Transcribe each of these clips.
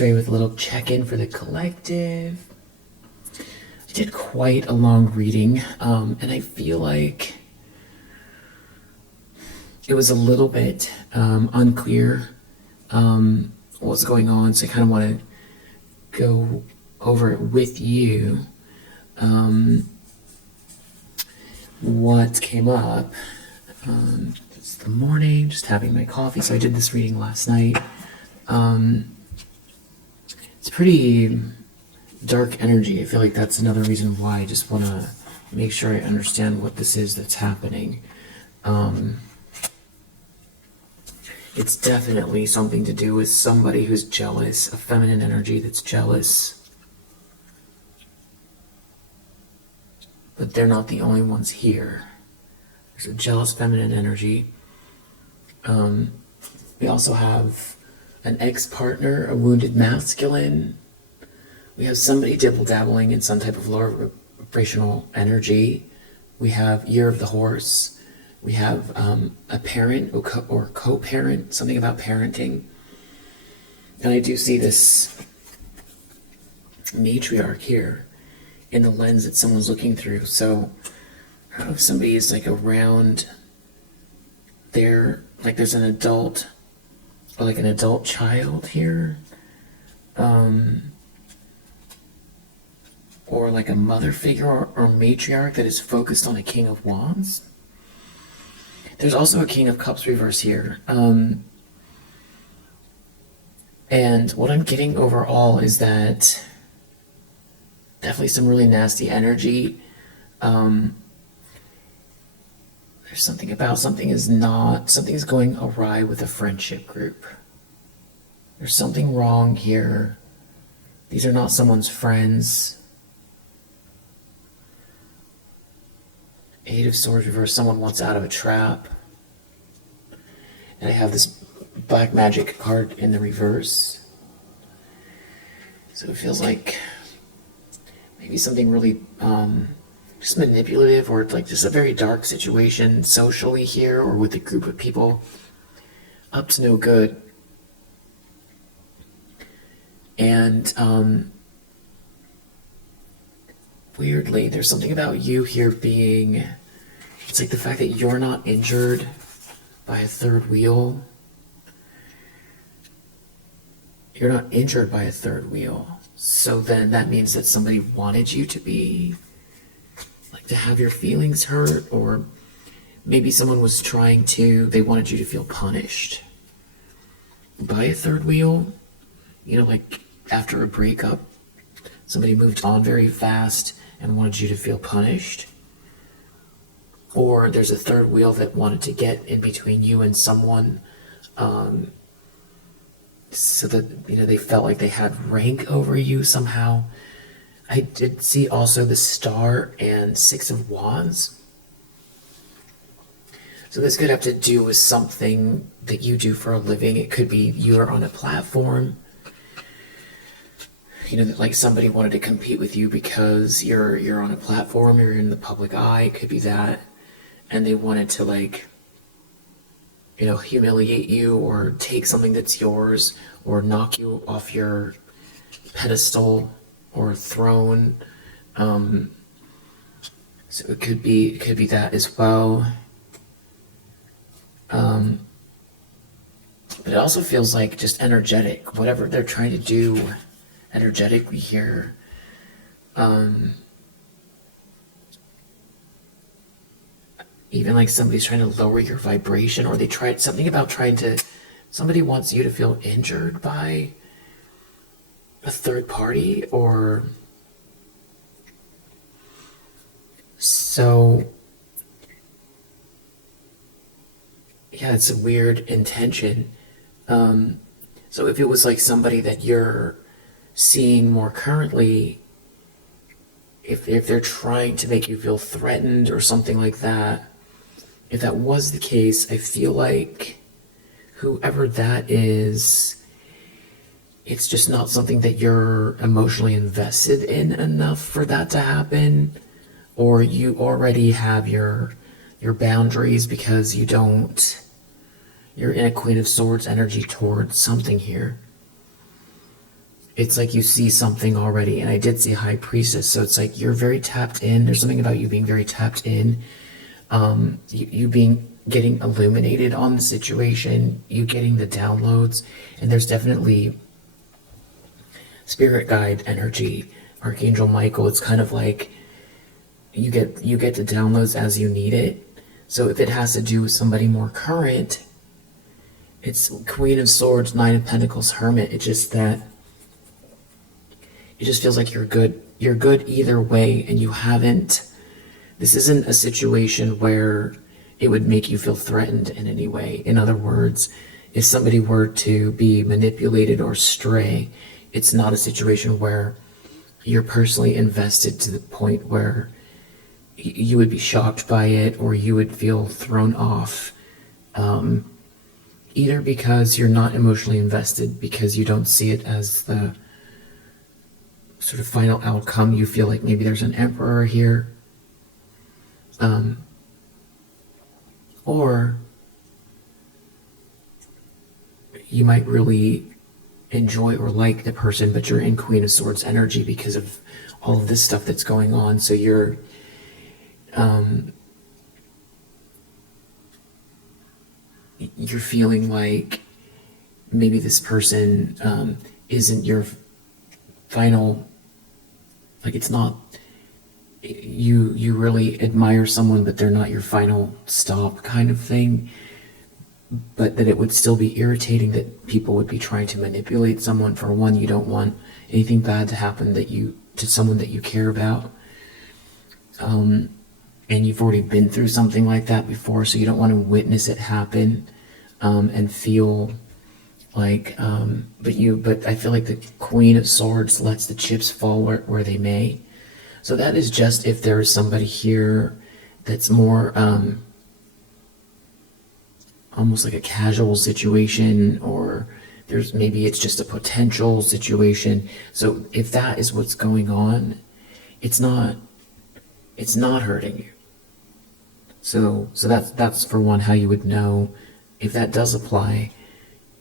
starting with a little check-in for the collective. I did quite a long reading, and I feel like it was a little bit unclear what was going on, so I kind of want to go over it with you. What came up, it's the morning, just having my coffee, so I did this reading last night. It's pretty dark energy. I feel like that's another reason why I just want to make sure I understand what this is that's happening. It's definitely something to do with somebody who's jealous, a feminine energy that's jealous. But they're not the only ones here. There's a jealous feminine energy. We also have an ex-partner, a wounded masculine. We have somebody dibble-dabbling in some type of lower vibrational energy. We have Year of the Horse. We have a parent or co-parent, something about parenting. And I do see this matriarch here in the lens that someone's looking through. So I don't know if somebody is like around there, like there's an adult or like an adult child here. Or like a mother figure or matriarch that is focused on a King of Wands. There's also a King of Cups reverse here. And what I'm getting overall is that definitely some really nasty energy. There's something about something's going awry with a friendship group. There's something wrong here. These are not someone's friends. Eight of Swords reverse, someone wants out of a trap. And I have this black magic card in the reverse. So it feels like maybe something really just manipulative, or like just a very dark situation socially here or with a group of people, up to no good. And weirdly, there's something about you here being, it's like the fact that you're not injured by a third wheel. You're not injured by a third wheel. So then that means that somebody wanted you to be, like, to have your feelings hurt, or maybe someone was they wanted you to feel punished by a third wheel. You know, like after a breakup, somebody moved on very fast and wanted you to feel punished. Or there's a third wheel that wanted to get in between you and someone, so that, you know, they felt like they had rank over you somehow. I did see also the Star and Six of Wands. So this could have to do with something that you do for a living. It could be you're on a platform. You know, that like somebody wanted to compete with you because you're on a platform, you're in the public eye. It could be that. And they wanted to, like, you know, humiliate you or take something that's yours or knock you off your pedestal or throne. So it could be that as well. But it also feels like just energetic, whatever they're trying to do energetically here. Even like somebody's trying to lower your vibration, or they tried something about somebody wants you to feel injured by a third party, or so. Yeah, it's a weird intention. So if it was like somebody that you're seeing more currently, if they're trying to make you feel threatened or something like that, if that was the case, I feel like whoever that is, it's just not something that you're emotionally invested in enough for that to happen, or you already have your boundaries because you're in a Queen of Swords energy towards something here. it's like you see something already. And I did see High Priestess, so it's like you're very tapped in. There's something about you being very tapped in. You being getting illuminated on the situation, you getting the downloads, and there's definitely spirit guide energy. Archangel Michael, it's kind of like you get the downloads as you need it. So if it has to do with somebody more current, it's Queen of Swords, Nine of Pentacles, Hermit. It's just that it just feels like you're good. You're good either way, and you haven't. This isn't a situation where it would make you feel threatened in any way. In other words, if somebody were to be manipulated or stray, it's not a situation where you're personally invested to the point where you would be shocked by it or you would feel thrown off. Either because you're not emotionally invested, because you don't see it as the sort of final outcome. You feel like maybe there's an emperor here. Or you might really enjoy or like the person, but you're in Queen of Swords energy because of all of this stuff that's going on. So you're feeling like maybe this person isn't your final, like it's not, you really admire someone, but they're not your final stop kind of thing. But that it would still be irritating that people would be trying to manipulate someone. For one, you don't want anything bad to happen to someone that you care about. And you've already been through something like that before, so you don't want to witness it happen and feel like, but I feel like the Queen of Swords lets the chips fall where they may. So that is just if there is somebody here that's more almost like a casual situation, or maybe it's just a potential situation. So if that is what's going on, it's not hurting you. So that's for one, how you would know if that does apply,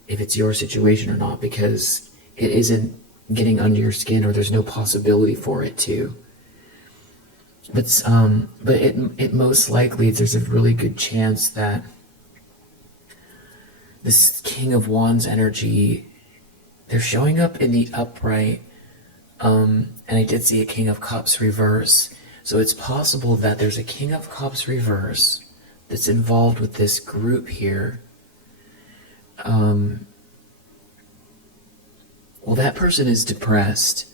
if it's your situation or not, because it isn't getting under your skin, or there's no possibility for it to. But it most likely, there's a really good chance that this King of Wands energy, they're showing up in the upright, and I did see a King of Cups reverse. So it's possible that there's a King of Cups reverse that's involved with this group here. Well, that person is depressed.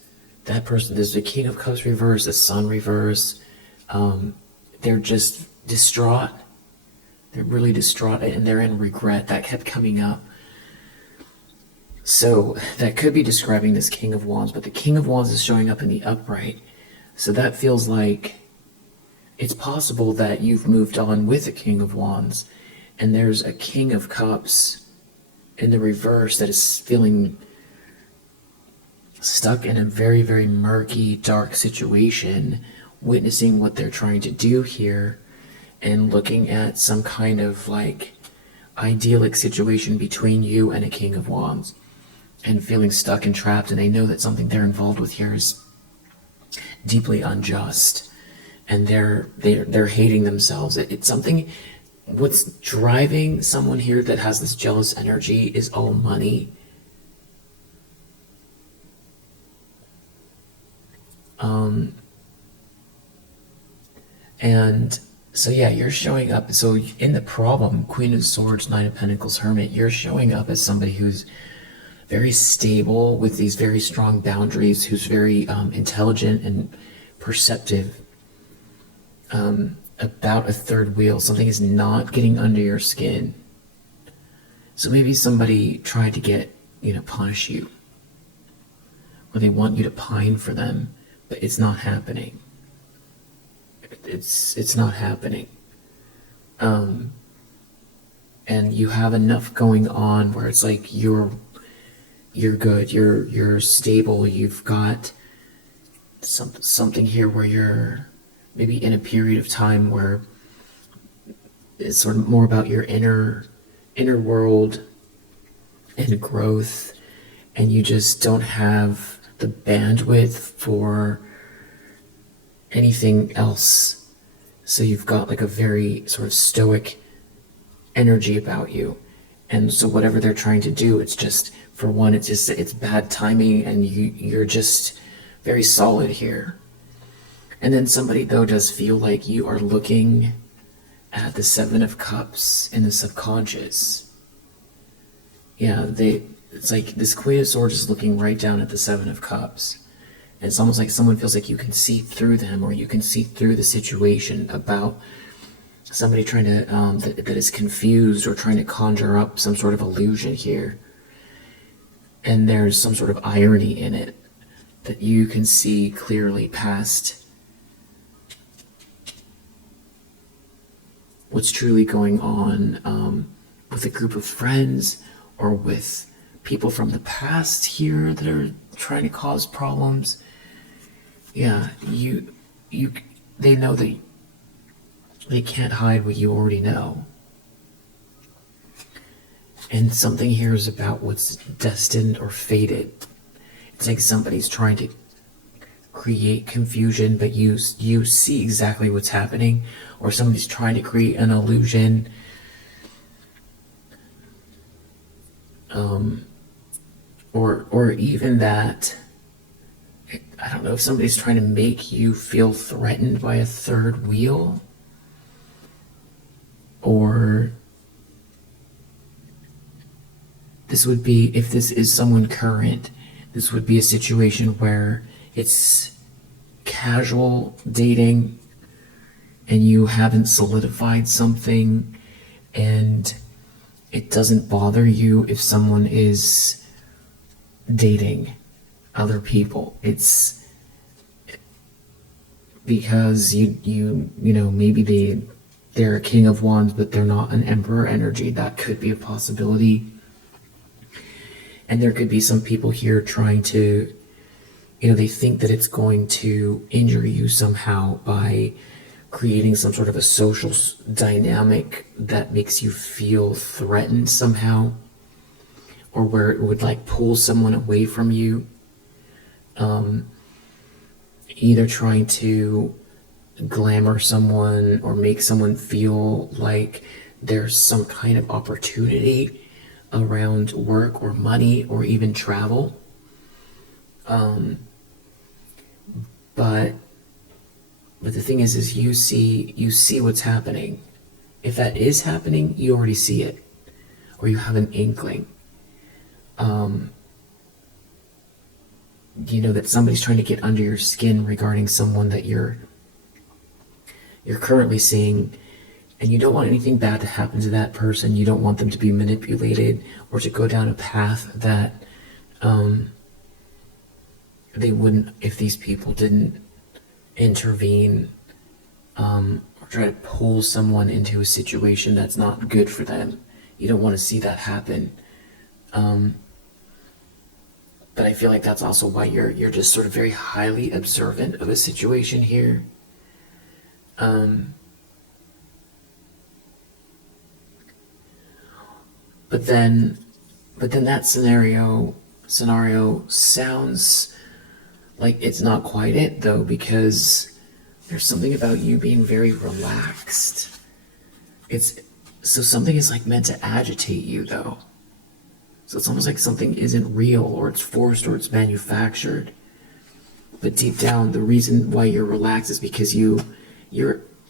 That person, there's a King of Cups reverse, a Sun reverse. They're just distraught. They're really distraught, and they're in regret. That kept coming up. So that could be describing this King of Wands, but the King of Wands is showing up in the upright. So that feels like it's possible that you've moved on with a King of Wands, and there's a King of Cups in the reverse that is feeling stuck in a very, very murky, dark situation, witnessing what they're trying to do here, and looking at some kind of like idyllic situation between you and a King of Wands, and feeling stuck and trapped, and they know that something they're involved with here is deeply unjust, and they're hating themselves. It's something. What's driving someone here that has this jealous energy is all money. And so yeah, you're showing up. So in the problem, Queen of Swords, Nine of Pentacles, Hermit, you're showing up as somebody who's very stable with these very strong boundaries, who's very intelligent and perceptive, about a third wheel. Something is not getting under your skin. So maybe somebody tried to punish you, or they want you to pine for them, but it's not happening. It's not happening. And you have enough going on where it's like you're good, you're stable, you've got something here where you're maybe in a period of time where it's sort of more about your inner world and growth, and you just don't have the bandwidth for anything else. So you've got like a very sort of stoic energy about you. And so whatever they're trying to do, it's just, for one, it's bad timing, and you're just very solid here. And then somebody, though, does feel like you are looking at the Seven of Cups in the subconscious. Yeah, it's like this Queen of Swords is looking right down at the Seven of Cups. And it's almost like someone feels like you can see through them, or you can see through the situation about somebody trying to, that is confused or trying to conjure up some sort of illusion here. And there's some sort of irony in it that you can see clearly past what's truly going on with a group of friends or with people from the past here that are trying to cause problems. Yeah, they know that they can't hide what you already know. And something here is about what's destined or fated. It's like somebody's trying to create confusion, but you see exactly what's happening, or somebody's trying to create an illusion. Or even that, I don't know, if somebody's trying to make you feel threatened by a third wheel, or this would be, if this is someone current, this would be a situation where it's casual dating and you haven't solidified something, and it doesn't bother you if someone is dating other people. It's because you know, maybe they're a King of Wands, but they're not an Emperor energy. That could be a possibility. And there could be some people here trying to, you know, they think that it's going to injure you somehow by creating some sort of a social dynamic that makes you feel threatened somehow, or where it would like pull someone away from you. Either trying to glamour someone or make someone feel like there's some kind of opportunity around work or money or even travel. But the thing is you see what's happening. If that is happening, you already see it, or you have an inkling. You know that somebody's trying to get under your skin regarding someone that you're currently seeing, and you don't want anything bad to happen to that person. You don't want them to be manipulated or to go down a path that they wouldn't if these people didn't intervene, or try to pull someone into a situation that's not good for them. You don't want to see that happen. But I feel like that's also why you're just sort of very highly observant of a situation here. But then that scenario sounds like it's not quite it, though, because there's something about you being very relaxed. So something is like meant to agitate you, though. So it's almost like something isn't real, or it's forced, or it's manufactured. But deep down, the reason why you're relaxed is because you're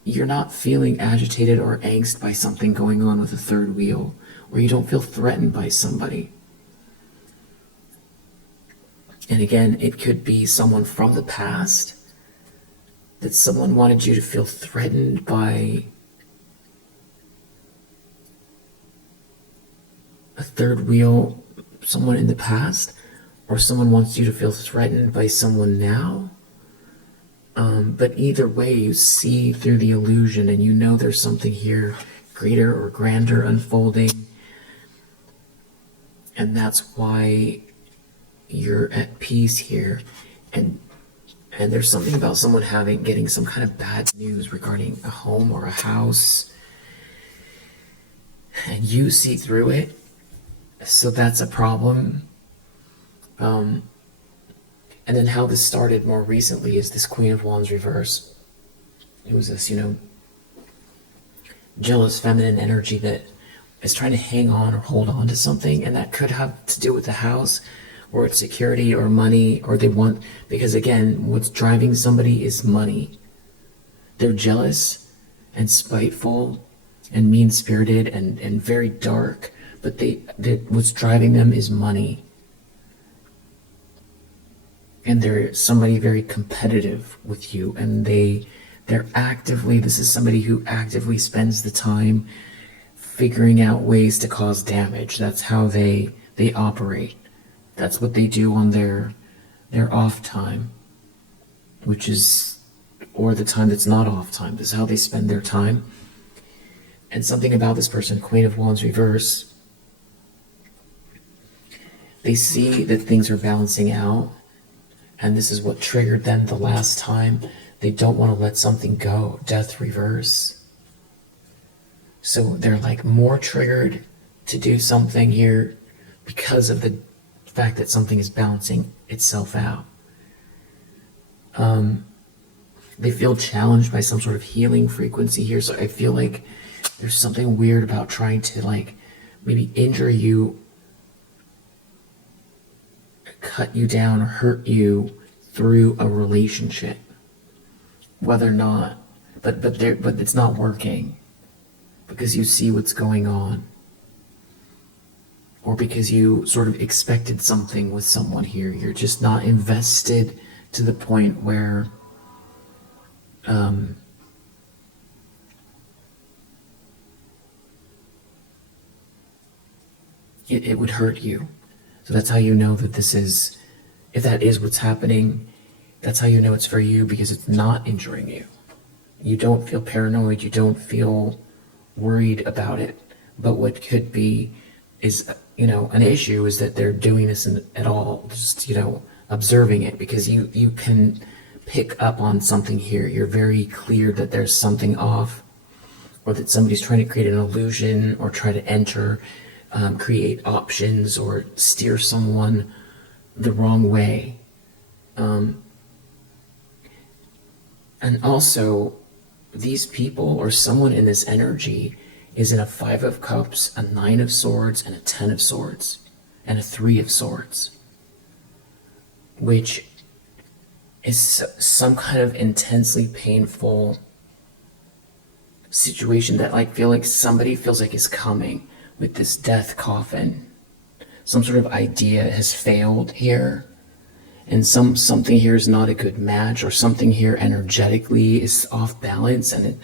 not feeling agitated or angst by something going on with a third wheel, or you don't feel threatened by somebody. And again, it could be someone from the past, that someone wanted you to feel threatened by a third wheel, someone in the past, or someone wants you to feel threatened by someone now. But either way, you see through the illusion, and you know there's something here greater or grander unfolding. And that's why you're at peace here. And there's something about someone getting some kind of bad news regarding a home or a house, and you see through it. So that's a problem. And then how this started more recently is this Queen of Wands reverse. It was this, jealous feminine energy that is trying to hang on or hold on to something, and that could have to do with the house or its security or money, or they want, because again, what's driving somebody is money. They're jealous and spiteful and mean-spirited and very dark, but what's driving them is money. And they're somebody very competitive with you, and they're actively, this is somebody who actively spends the time figuring out ways to cause damage. That's how they operate. That's what they do on their off time, which is, or the time that's not off time. This is how they spend their time. And something about this person, Queen of Wands reverse, they see that things are balancing out, and this is what triggered them the last time. They don't want to let something go. Death reverse. So they're like more triggered to do something here because of the fact that something is balancing itself out. They feel challenged by some sort of healing frequency here. So I feel like there's something weird about trying to like maybe injure you, cut you down, or hurt you through a relationship. Whether or not, but it's not working because you see what's going on, or because you sort of expected something with someone here. You're just not invested to the point where it would hurt you. So that's how you know that this is, if that is what's happening, that's how you know it's for you, because it's not injuring you. You don't feel paranoid, you don't feel worried about it. But what could be is, an issue is that they're doing this at all, just, observing it, because you can pick up on something here. You're very clear that there's something off, or that somebody's trying to create an illusion, or try to enter, create options, or steer someone the wrong way. And also, these people or someone in this energy is in a 5 of Cups, a 9 of Swords, and a 10 of Swords, and a 3 of Swords, which is some kind of intensely painful situation that feel like somebody feels like is coming with this death coffin. Some sort of idea has failed here, and something here is not a good match, or something here energetically is off balance, and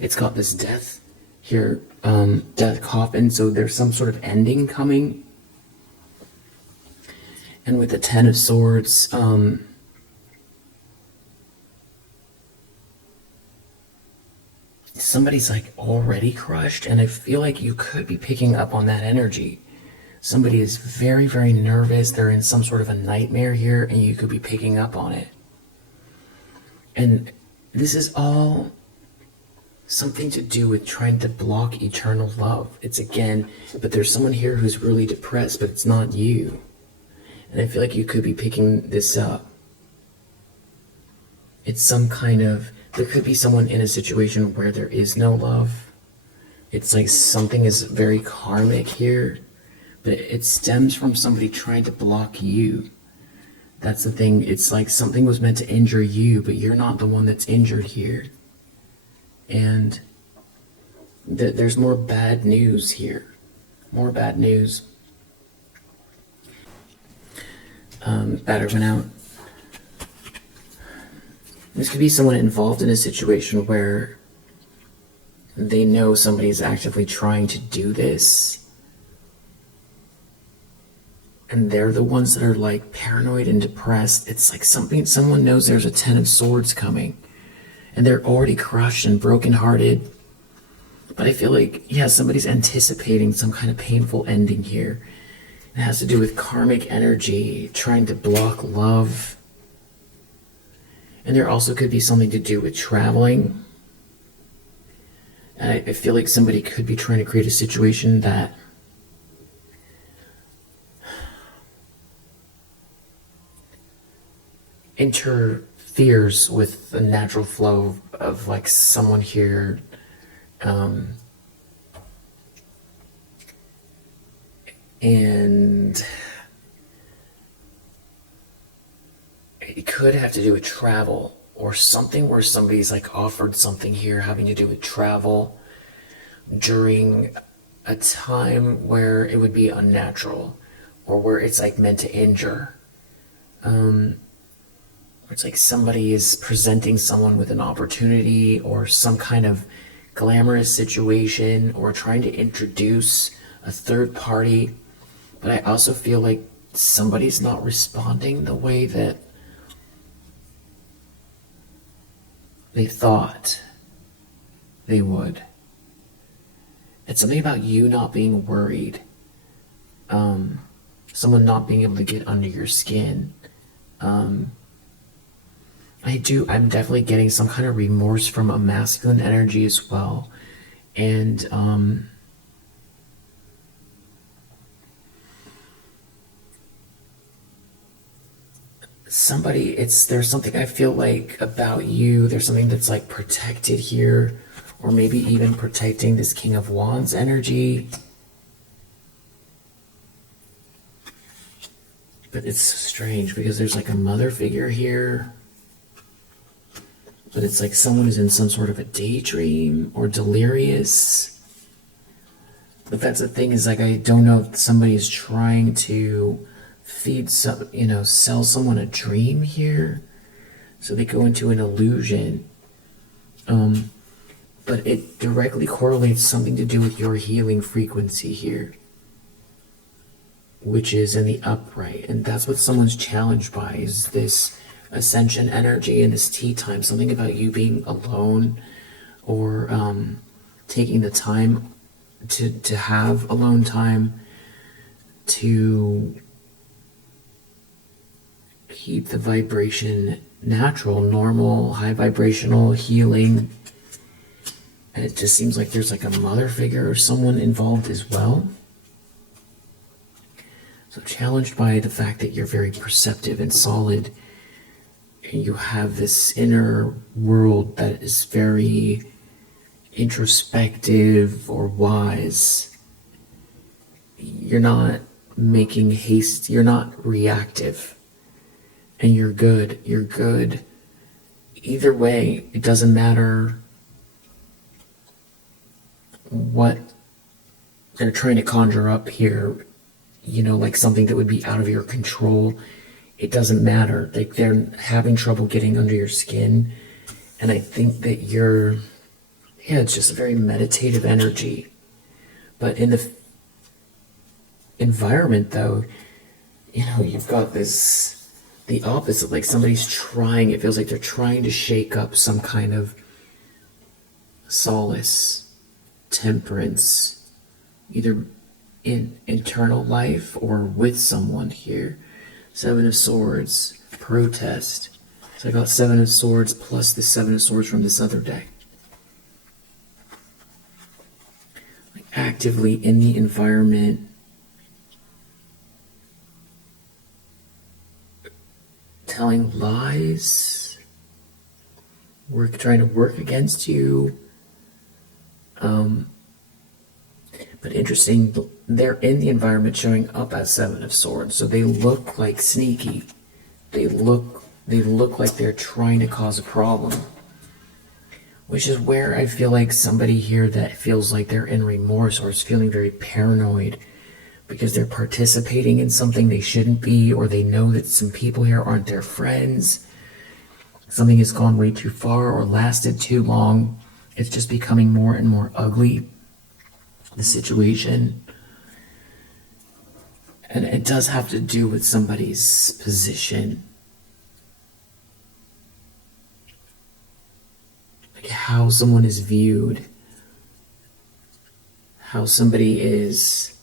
it's got this death here, death coffin. So there's some sort of ending coming. And with the 10 of Swords, somebody's already crushed, and I feel like you could be picking up on that energy. Somebody is very, very nervous. They're in some sort of a nightmare here, and you could be picking up on it. And this is all something to do with trying to block eternal love. But there's someone here who's really depressed, but it's not you. And I feel like you could be picking this up. It's there could be someone in a situation where there is no love. It's like something is very karmic here. But it stems from somebody trying to block you. That's the thing. It's like something was meant to injure you, but you're not the one that's injured here. And there's more bad news here. More bad news. Batter went out. This could be someone involved in a situation where they know somebody's actively trying to do this, and they're the ones that are paranoid and depressed. It's like someone knows there's a 10 of Swords coming, and they're already crushed and brokenhearted. But I feel like, somebody's anticipating some kind of painful ending here. It has to do with karmic energy, trying to block love. And there also could be something to do with traveling. And I feel like somebody could be trying to create a situation that interferes with the natural flow of like someone here. And it could have to do with travel or something, where somebody's like offered something here having to do with travel during a time where it would be unnatural, or where it's like meant to injure. It's like somebody is presenting someone with an opportunity or some kind of glamorous situation, or trying to introduce a third party. But I also feel like somebody's not responding the way that they thought they would. It's something about you not being worried. Someone not being able to get under your skin. I'm definitely getting some kind of remorse from a masculine energy as well. And there's something I feel like about you. There's something that's like protected here, or maybe even protecting this King of Wands energy. But it's strange because there's like a mother figure here. But it's like someone who's in some sort of a daydream or delirious. But that's the thing, is like, I don't know if somebody is trying to sell someone a dream here. So they go into an illusion. But it directly correlates something to do with your healing frequency here, which is in the upright. And that's what someone's challenged by, is this ascension energy and this tea time. Something about you being alone, or taking the time to have alone time, to keep the vibration natural, normal, high vibrational, healing. And it just seems like there's like a mother figure or someone involved as well. So challenged by the fact that you're very perceptive and solid, and you have this inner world that is very introspective or wise. You're not making haste, you're not reactive, and you're good. You're good. Either way, it doesn't matter what they're trying to conjure up here, like something that would be out of your control. It doesn't matter. Like, they're having trouble getting under your skin. And I think that it's just a very meditative energy. But in the environment, though, you've got the opposite. Like, somebody's trying, it feels like they're trying to shake up some kind of solace, temperance, either in internal life or with someone here. Seven of Swords, protest. So I got Seven of Swords plus the Seven of Swords from this other deck. Like, actively in the environment, telling lies, trying to work against you. But interesting, they're in the environment showing up as Seven of Swords, so they look like sneaky. They look like they're trying to cause a problem. Which is where I feel like somebody here that feels like they're in remorse or is feeling very paranoid because they're participating in something they shouldn't be, or they know that some people here aren't their friends. Something has gone way too far or lasted too long. It's just becoming more and more ugly, the situation. And it does have to do with somebody's position. Like how someone is viewed. How somebody is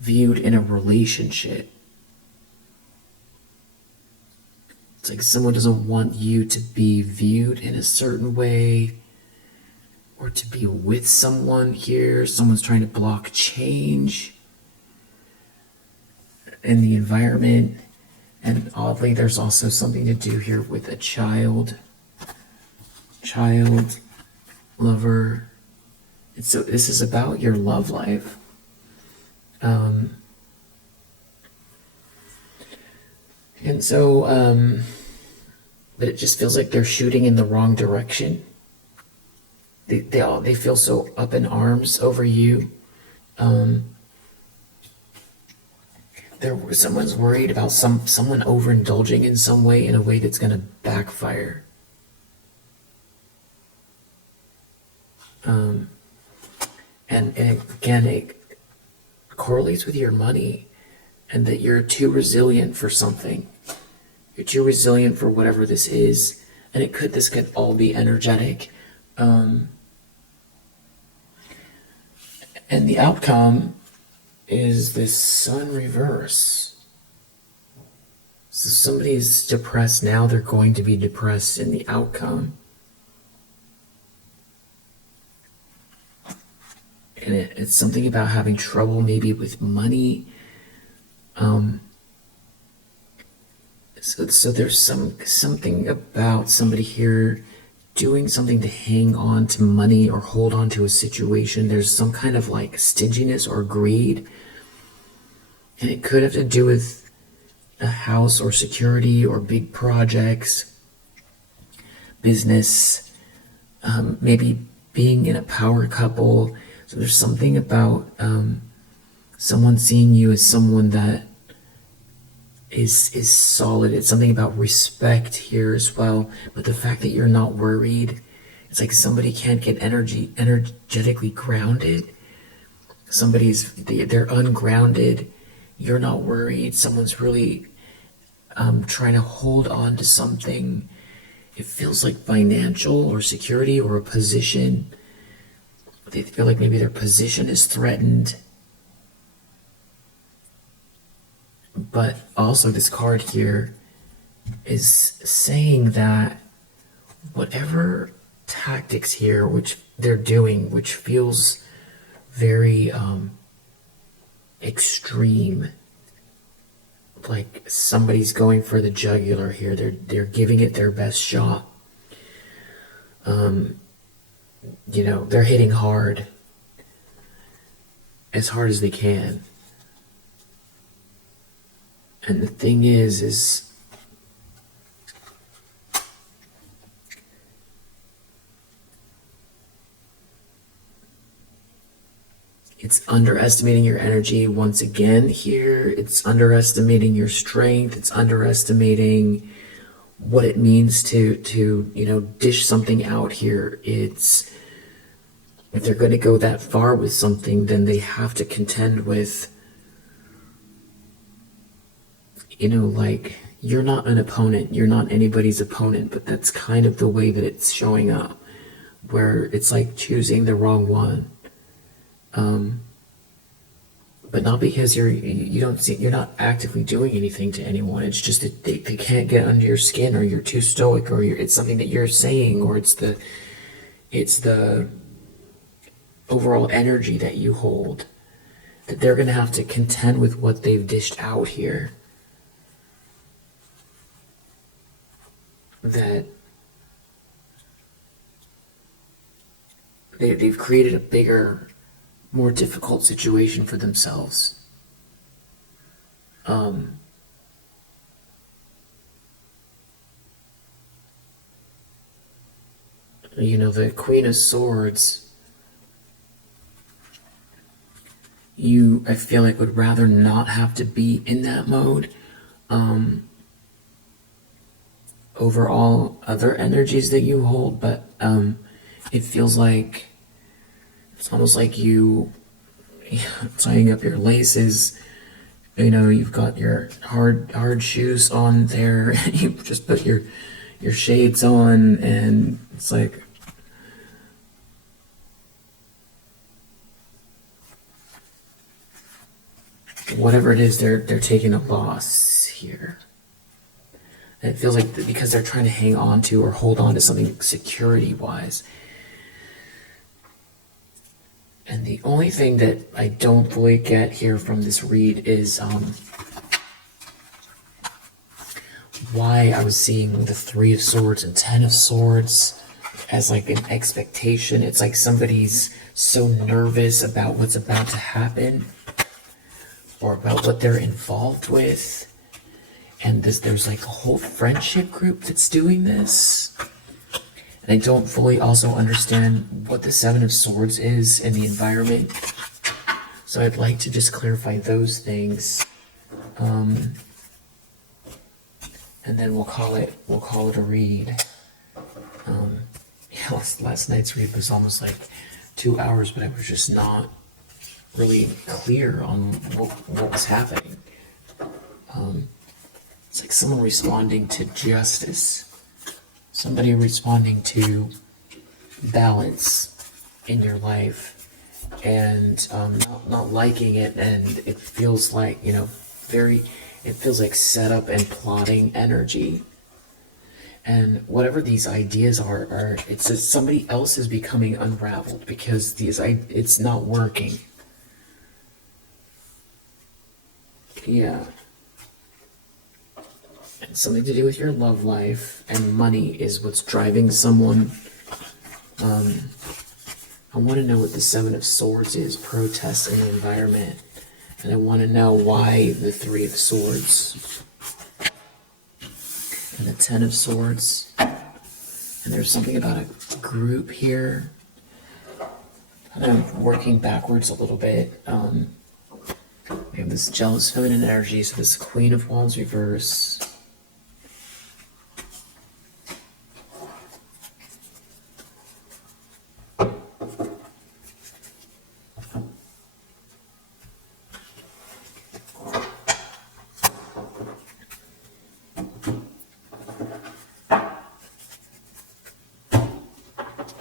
viewed in a relationship. It's like someone doesn't want you to be viewed in a certain way, or to be with someone here. Someone's trying to block change in the environment. And oddly, there's also something to do here with a child, lover. And so this is about your love life. And so, but it just feels like they're shooting in the wrong direction. They feel so up in arms over you. Someone's worried about someone overindulging in some way, in a way that's going to backfire. And again, it correlates with your money, and that you're too resilient for something. You're too resilient for whatever this is, and this could all be energetic. And the outcome is this sun reverse. So somebody's depressed now, they're going to be depressed in the outcome. And it's something about having trouble maybe with money. So there's something about somebody here doing something to hang on to money or hold on to a situation. There's some kind of like stinginess or greed. And it could have to do with a house or security or big projects, business, maybe being in a power couple. So there's something about someone seeing you as someone that is solid. It's something about respect here as well. But the fact that you're not worried, it's like somebody can't get energetically grounded. They're ungrounded. You're not worried. Someone's really trying to hold on to something. It feels like financial or security or a position. They feel like maybe their position is threatened. But also this card here is saying that whatever tactics here, which they're doing, which feels very extreme, like somebody's going for the jugular here. They're giving it their best shot. They're hitting hard, as hard as they can. And the thing is it's underestimating your energy once again here. It's underestimating your strength. It's underestimating what it means to dish something out here. If they're going to go that far with something, then they have to contend with, like, you're not an opponent. You're not anybody's opponent, but that's kind of the way that it's showing up, where it's like choosing the wrong one. But not because you're not actively doing anything to anyone. It's just that they can't get under your skin, or you're too stoic, or it's something that you're saying, or it's the overall energy that you hold, that they're going to have to contend with what they've dished out here. That they've created a bigger, more difficult situation for themselves. The Queen of Swords, I feel like would rather not have to be in that mode over all other energies that you hold, but it feels like it's almost like you tying up your laces. You've got your hard shoes on there. You've just put your shades on, and it's like, whatever it is, they're taking a loss here. And it feels like because they're trying to hang on to or hold on to something security-wise. And the only thing that I don't fully get here from this read is why I was seeing the Three of Swords and Ten of Swords as like an expectation. It's like somebody's so nervous about what's about to happen or about what they're involved with. And there's like a whole friendship group that's doing this. And I don't fully also understand what the Seven of Swords is in the environment. So I'd like to just clarify those things. And then we'll call it a read. Last night's read was almost like 2 hours, but I was just not really clear on what was happening. It's like someone responding to justice, somebody responding to balance in your life, and not liking it, and it feels like, it feels like setup and plotting energy. And whatever these ideas are it's as somebody else is becoming unraveled because it's not working. Yeah. And something to do with your love life, and money is what's driving someone. I want to know what the Seven of Swords is, protest in the environment. And I want to know why the Three of Swords and the Ten of Swords. And there's something about a group here. And I'm working backwards a little bit. We have this jealous feminine energy, so this Queen of Wands reverse.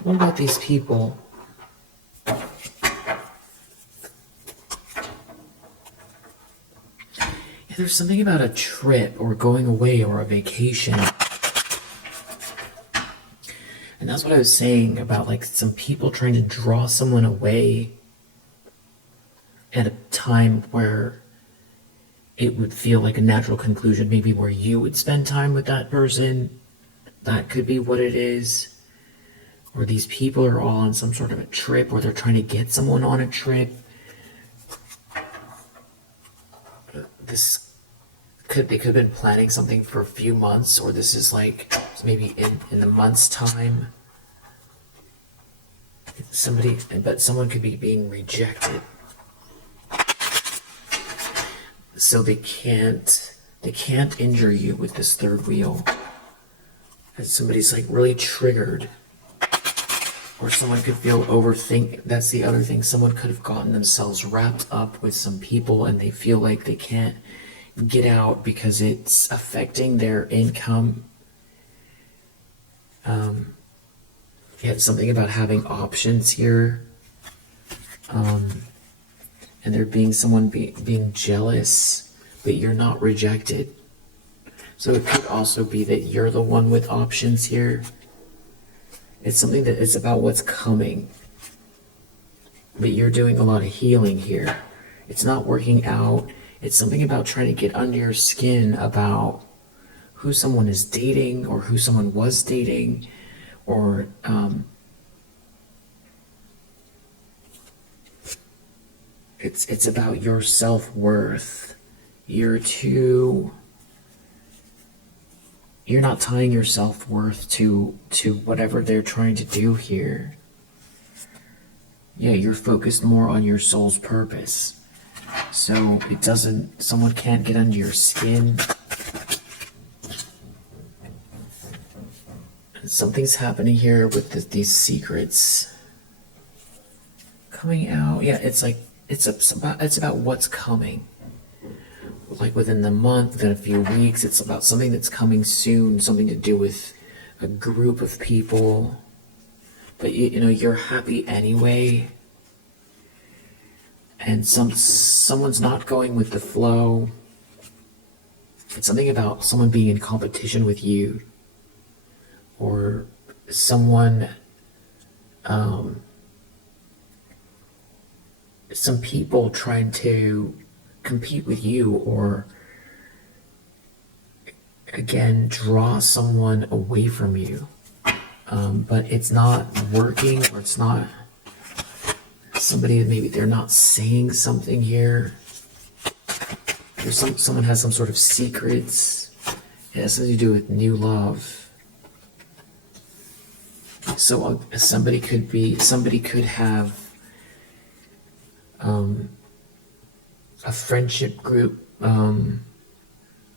What about these people? Yeah, there's something about a trip or going away or a vacation. And that's what I was saying about like some people trying to draw someone away at a time where it would feel like a natural conclusion, maybe where you would spend time with that person. That could be what it is. Or these people are all on some sort of a trip, or they're trying to get someone on a trip. They could have been planning something for a few months, or this is like maybe in the month's time. But someone could be being rejected. So they can't injure you with this third wheel. And somebody's like really triggered. Or someone could feel overthink. That's the other thing. Someone could have gotten themselves wrapped up with some people and they feel like they can't get out because it's affecting their income. Yeah, it's something about having options here. And there being someone being jealous, but you're not rejected. So it could also be that you're the one with options here. It's something that it's about what's coming. But you're doing a lot of healing here. It's not working out. It's something about trying to get under your skin about who someone is dating or who someone was dating, or it's about your self-worth. You're not tying your self-worth to whatever they're trying to do here. Yeah, you're focused more on your soul's purpose. So someone can't get under your skin. Something's happening here with these secrets coming out. Yeah, it's about what's coming. Like within the month, within a few weeks, it's about something that's coming soon, something to do with a group of people. But you're happy anyway. And someone's not going with the flow. It's something about someone being in competition with you. Or someone, some people trying to compete with you, or again, draw someone away from you. But it's not working, or it's not somebody that maybe they're not saying something here. There's someone has some sort of secrets. It has something to do with new love. So somebody could have a friendship group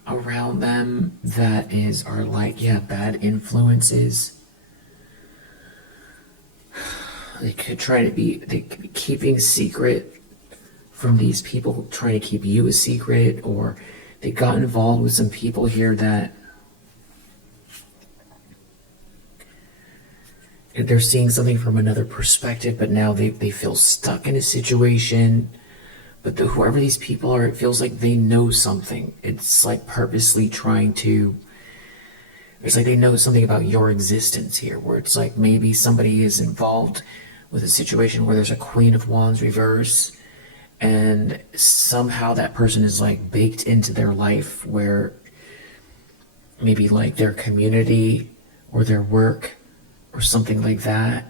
around them that are like, yeah, bad influences. They could be keeping secret from these people, trying to keep you a secret, or they got involved with some people here that they're seeing something from another perspective, but now they feel stuck in a situation. But whoever these people are, it feels like they know something. It's like purposely trying to, it's like they know something about your existence here, where it's like maybe somebody is involved with a situation where there's a Queen of Wands reverse, and somehow that person is like baked into their life, where maybe like their community or their work or something like that.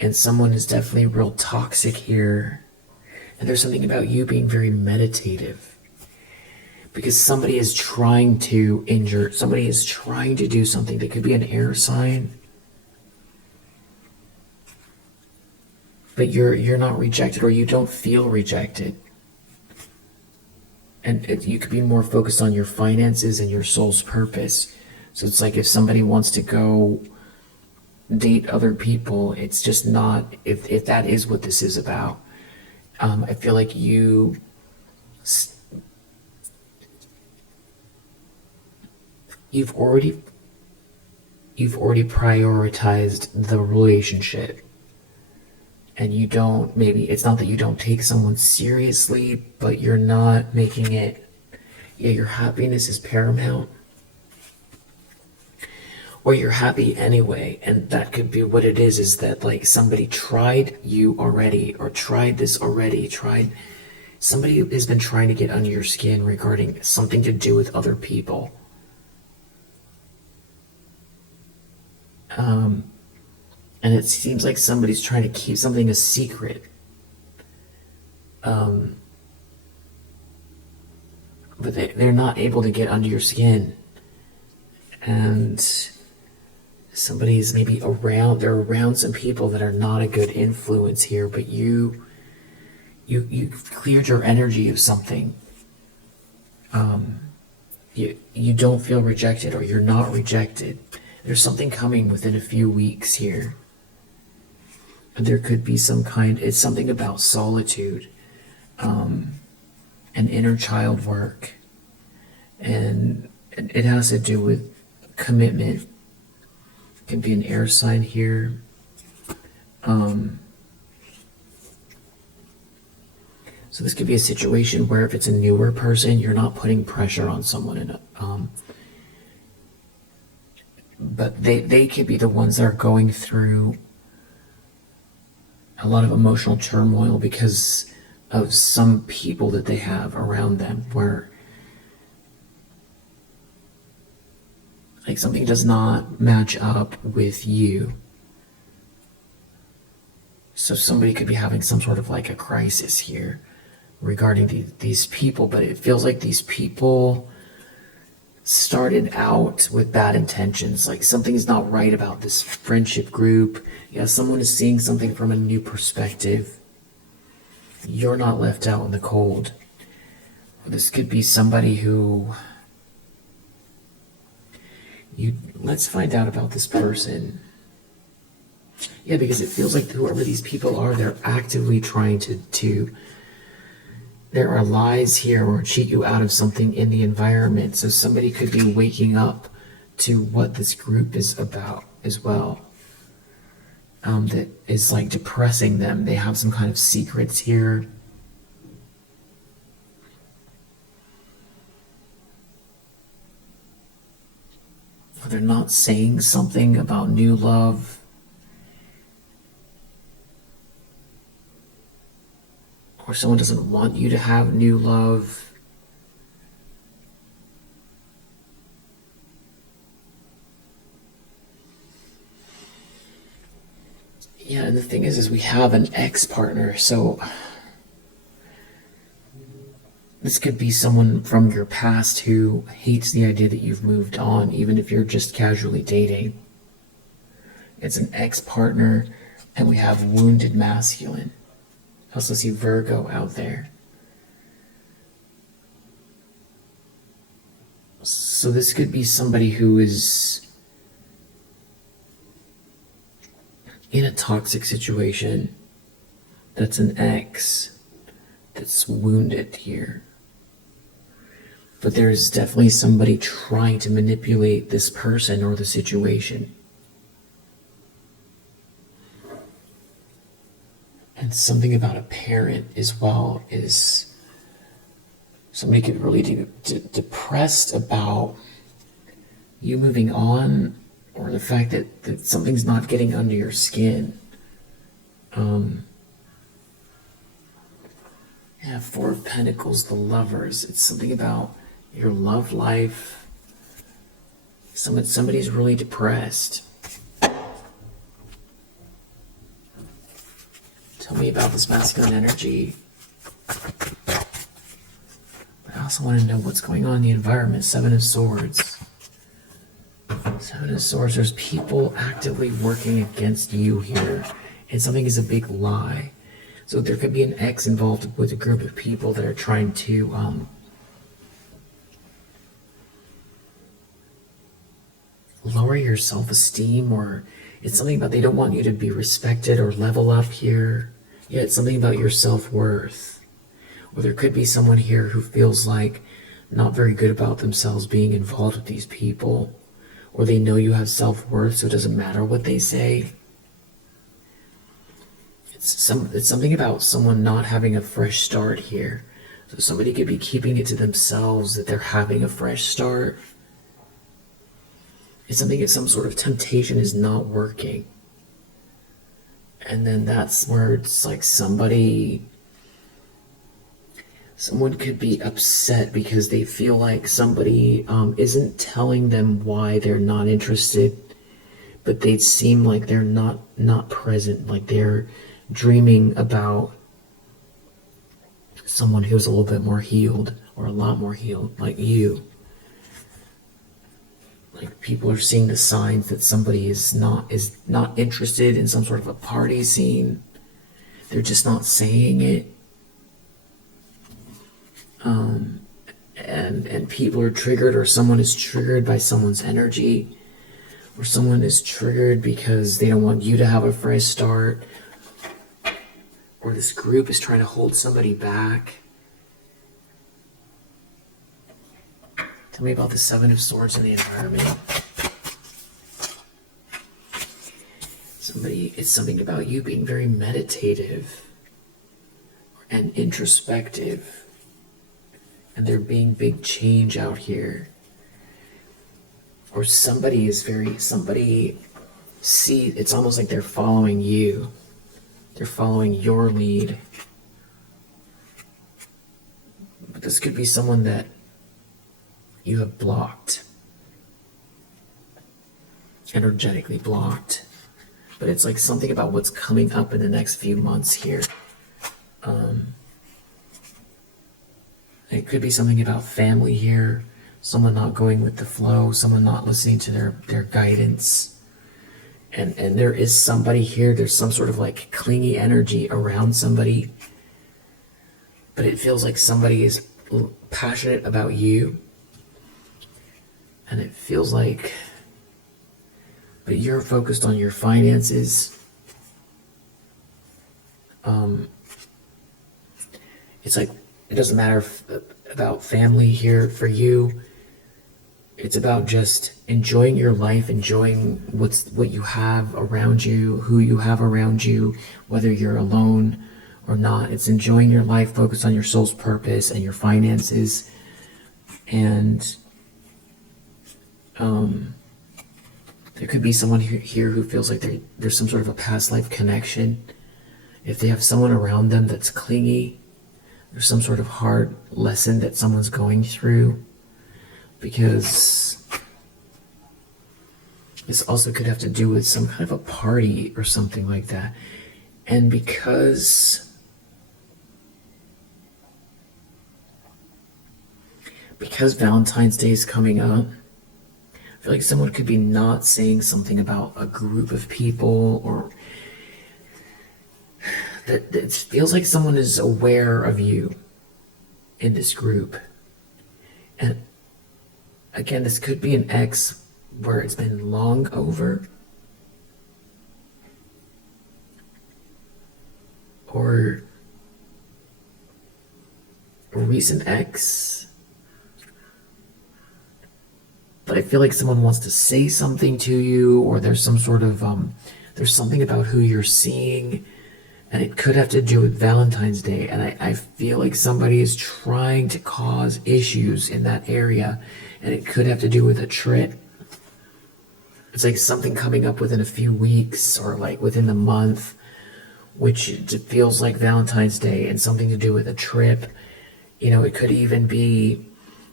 And someone is definitely real toxic here. And there's something about you being very meditative, because somebody is trying to injure, somebody is trying to do something. They could be an air sign, but you're not rejected, or you don't feel rejected. And you could be more focused on your finances and your soul's purpose. So it's like if somebody wants to go date other people, it's just not, if that is what this is about. I feel like you've already prioritized the relationship, and you don't, maybe it's not that you don't take someone seriously, but you're not making it, yeah, your happiness is paramount, or you're happy anyway. And that could be what it is that like somebody tried you already, or tried this already, somebody has been trying to get under your skin regarding something to do with other people. And it seems like somebody's trying to keep something a secret. But they're not able to get under your skin. And somebody's maybe they're around some people that are not a good influence here, but you cleared your energy of something. You don't feel rejected, or you're not rejected. There's something coming within a few weeks here. There could be it's something about solitude, and inner child work, and it has to do with commitment. It can be an air sign here. So this could be a situation where if it's a newer person, you're not putting pressure on someone, but they could be the ones that are going through a lot of emotional turmoil because of some people that they have around them, where like something does not match up with you. So somebody could be having some sort of like a crisis here regarding these people, but it feels like these people started out with bad intentions. Like something's not right about this friendship group. Yeah, someone is seeing something from a new perspective. You're not left out in the cold. This could be somebody who let's find out about this person. Yeah, because it feels like whoever these people are, they're actively trying to there are lies here, or cheat you out of something in the environment. So somebody could be waking up to what this group is about as well. That is like depressing them. They have some kind of secrets here. Or they're not saying something about new love. Or someone doesn't want you to have new love. Yeah, and the thing is we have an ex-partner, so this could be someone from your past who hates the idea that you've moved on, even if you're just casually dating. It's an ex-partner, and we have wounded masculine. I also see Virgo out there. So this could be somebody who is in a toxic situation that's an ex that's wounded here. But there's definitely somebody trying to manipulate this person or the situation. And something about a parent as well is somebody could really be depressed about you moving on, or the fact that something's not getting under your skin. Yeah, Four of Pentacles, the Lovers. It's something about your love life. Somebody's really depressed. Tell me about this masculine energy. I also want to know what's going on in the environment. Seven of Swords. Seven of Swords. There's people actively working against you here, and something is a big lie. So there could be an ex involved with a group of people that are trying to lower your self-esteem, or it's something about they don't want you to be respected or level up here. Yeah, it's something about your self-worth. Or there could be someone here who feels like not very good about themselves being involved with these people. Or they know you have self-worth, so it doesn't matter what they say. It's something about someone not having a fresh start here. So somebody could be keeping it to themselves that they're having a fresh start. It's something that some sort of temptation is not working. And then that's where it's like someone could be upset because they feel like somebody isn't telling them why they're not interested, but they seem like they're not present, like they're dreaming about someone who's a little bit more healed, or a lot more healed, like you. Like people are seeing the signs that somebody is not interested in some sort of a party scene. They're just not saying it. And people are triggered, or someone is triggered by someone's energy, or someone is triggered because they don't want you to have a fresh start, or this group is trying to hold somebody back. Tell me about the Seven of Swords in the environment. It's something about you being very meditative and introspective. And there being big change out here. Or it's almost like they're following you. They're following your lead. But this could be someone that you have blocked. Energetically blocked. But it's like something about what's coming up in the next few months here. It could be something about family here, someone not going with the flow, someone not listening to their guidance. And there is somebody here, there's some sort of like clingy energy around somebody, but it feels like somebody is passionate about you. And it feels like, but you're focused on your finances. It's like, it doesn't matter about family here for you. It's about just enjoying your life, enjoying what you have around you, who you have around you, whether you're alone or not. It's enjoying your life, focus on your soul's purpose and your finances. And there could be someone here who feels like there's some sort of a past life connection. If they have someone around them that's clingy, there's some sort of hard lesson that someone's going through, because This also could have to do with some kind of a party or something like that. And because Valentine's Day is coming up, I feel like someone could be not saying something about a group of people, or that it feels like someone is aware of you in this group. And again, this could be an ex where it's been long over, or a recent ex. But I feel like someone wants to say something to you, or there's some sort of there's something about who you're seeing, and it could have to do with Valentine's Day. And I feel like somebody is trying to cause issues in that area, and it could have to do with a trip. It's like something coming up within a few weeks, or like within the month, which it feels like Valentine's Day, and something to do with a trip. You know, it could even be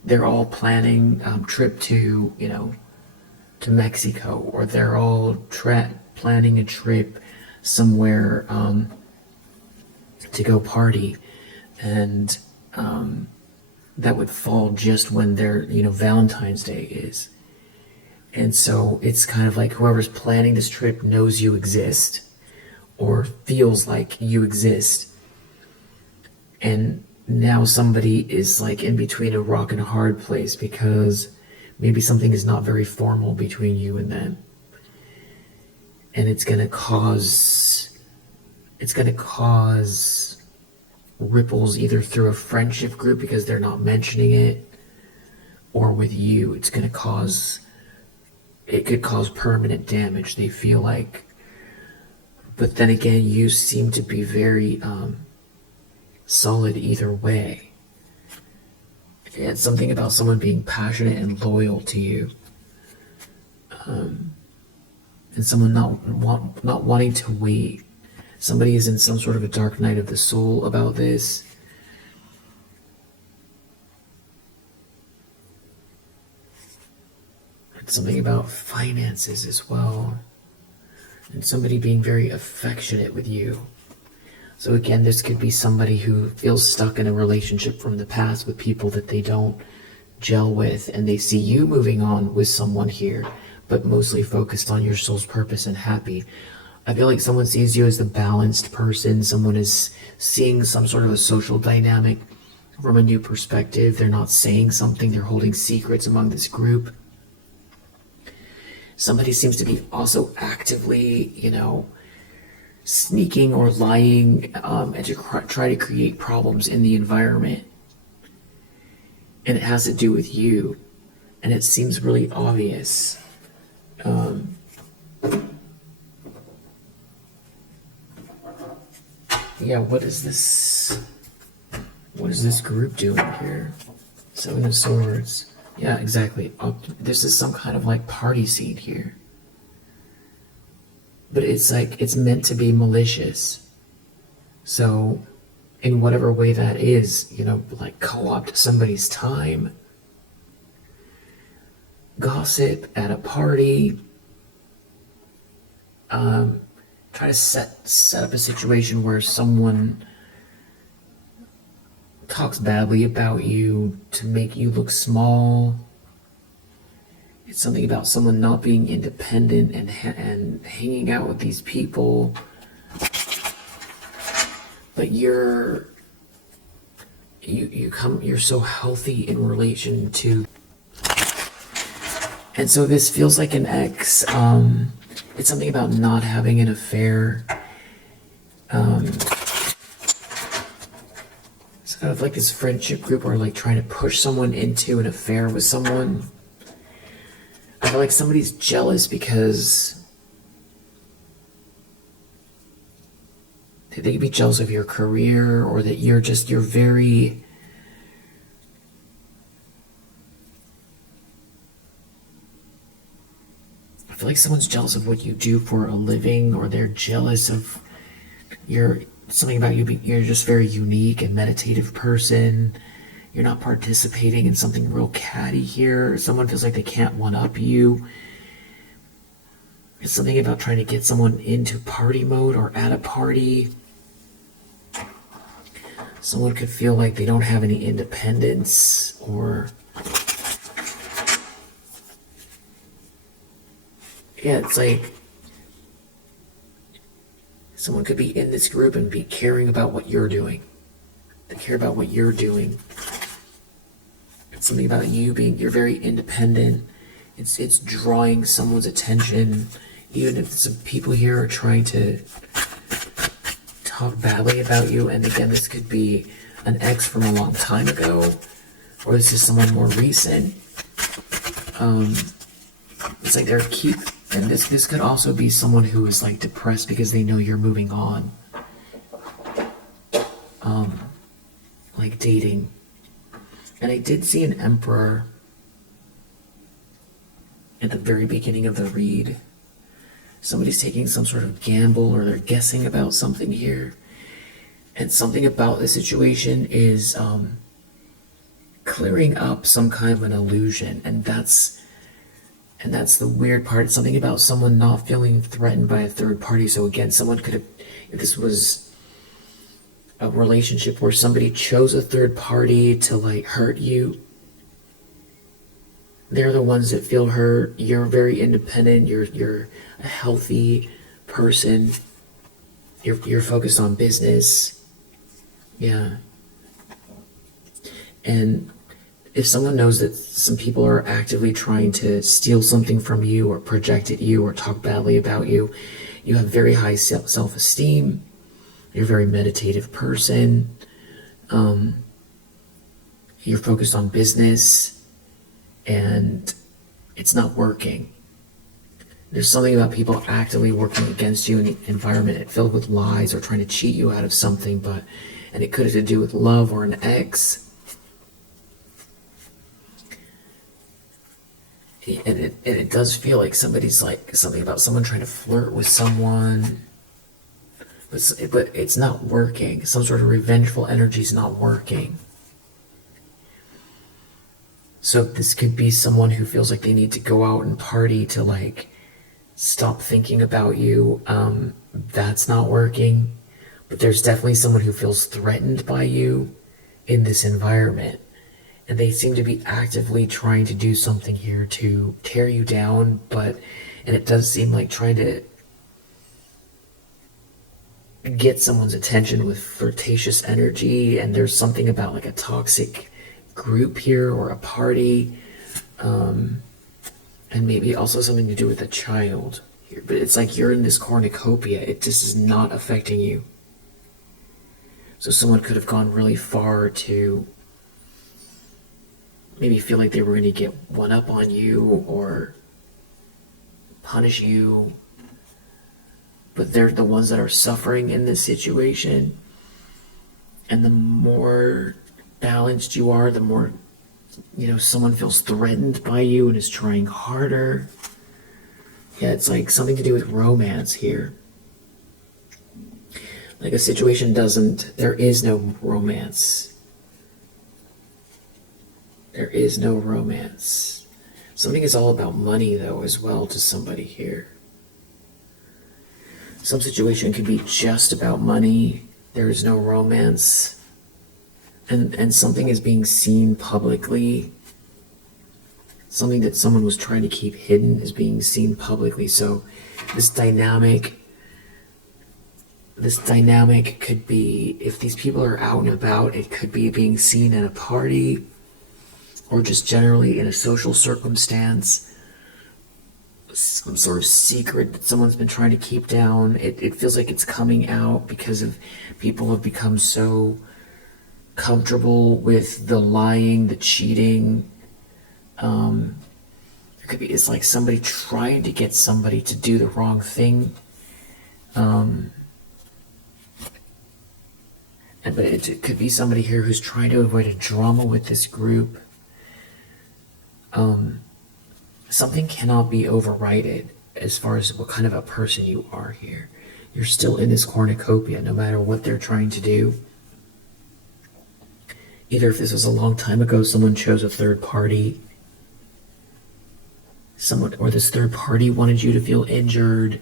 they're all planning trip to, you know, to Mexico, or they're all planning a trip somewhere to go party, and that would fall just when their, you know, Valentine's Day is. And so it's kind of like whoever's planning this trip knows you exist, or feels like you exist, and now somebody is like in between a rock and a hard place, because maybe something is not very formal between you and them, and it's going to cause ripples either through a friendship group because they're not mentioning it, or with you. It could cause permanent damage, they feel like. But then again, you seem to be very solid either way. It's something about someone being passionate and loyal to you, and someone not wanting to wait. Somebody is in some sort of a dark night of the soul about this. It's something about finances as well, and somebody being very affectionate with you. So again, this could be somebody who feels stuck in a relationship from the past with people that they don't gel with, and they see you moving on with someone here, but mostly focused on your soul's purpose and happy. I feel like someone sees you as the balanced person. Someone is seeing some sort of a social dynamic from a new perspective. They're not saying something, they're holding secrets among this group. Somebody seems to be also actively, you know, sneaking or lying, and to try to create problems in the environment. And it has to do with you, and it seems really obvious. Yeah, what is this group doing here? Seven of Swords. Yeah, exactly. This is some kind of like party scene here. But it's like, it's meant to be malicious. So, in whatever way that is, you know, like co-opt somebody's time, gossip at a party, try to set up a situation where someone talks badly about you to make you look small. It's something about someone not being independent and hanging out with these people, but you're so healthy in relation to. And so this feels like an ex. It's something about not having an affair. It's kind of like this friendship group, or like trying to push someone into an affair with someone. I feel like somebody's jealous because they could be jealous of your career, or that you're very, I feel like someone's jealous of what you do for a living, or they're jealous of something about you. You're just very unique and meditative person. You're not participating in something real catty here. Someone feels like they can't one-up you. It's something about trying to get someone into party mode or at a party. Someone could feel like they don't have any independence, or yeah, it's like someone could be in this group and be caring about what you're doing. They care about what you're doing. It's something about you being, you're very independent. It's drawing someone's attention, even if some people here are trying to talk badly about you. And again, this could be an ex from a long time ago, or this is someone more recent. It's like they're and this could also be someone who is like depressed because they know you're moving on. Like dating. And I did see an emperor at the very beginning of the read. Somebody's taking some sort of gamble, or they're guessing about something here. And something about the situation is clearing up some kind of an illusion. And that's the weird part. It's something about someone not feeling threatened by a third party. So again, someone could have, if this was a relationship where somebody chose a third party to like hurt you, they're the ones that feel hurt. You're very independent. You're a healthy person. You're focused on business. Yeah. And if someone knows that some people are actively trying to steal something from you, or project at you, or talk badly about you, you have very high self-esteem. You're a very meditative person. You're focused on business, and it's not working. There's something about people actively working against you in the environment filled with lies, or trying to cheat you out of something, and it could have to do with love or an ex. And it does feel like somebody's like, something about someone trying to flirt with someone, but it's not working. Some sort of revengeful energy is not working. So this could be someone who feels like they need to go out and party to like stop thinking about you. That's not working. But there's definitely someone who feels threatened by you in this environment. And they seem to be actively trying to do something here to tear you down, and it does seem like trying to get someone's attention with flirtatious energy. And there's something about like a toxic group here, or a party, and maybe also something to do with a child here. But it's like you're in this cornucopia. It just is not affecting you. So someone could have gone really far to maybe feel like they were going to get one up on you or punish you, but they're the ones that are suffering in this situation. And the more balanced you are, the more, someone feels threatened by you and is trying harder. Yeah, it's like something to do with romance here. Like a situation there is no romance. There is no romance. Something is all about money, though, as well, to somebody here. Some situation could be just about money. There is no romance. And something is being seen publicly. Something that someone was trying to keep hidden is being seen publicly. So this dynamic could be, if these people are out and about, it could be being seen at a party, or just generally in a social circumstance, some sort of secret that someone's been trying to keep down. It feels like it's coming out because of people have become so comfortable with the lying, the cheating. It's like somebody trying to get somebody to do the wrong thing. But it could be somebody here who's trying to avoid a drama with this group. Something cannot be overridden as far as what kind of a person you are here. You're still in this cornucopia, no matter what they're trying to do. Either if this was a long time ago, someone chose a third party. someone or this third party wanted you to feel injured,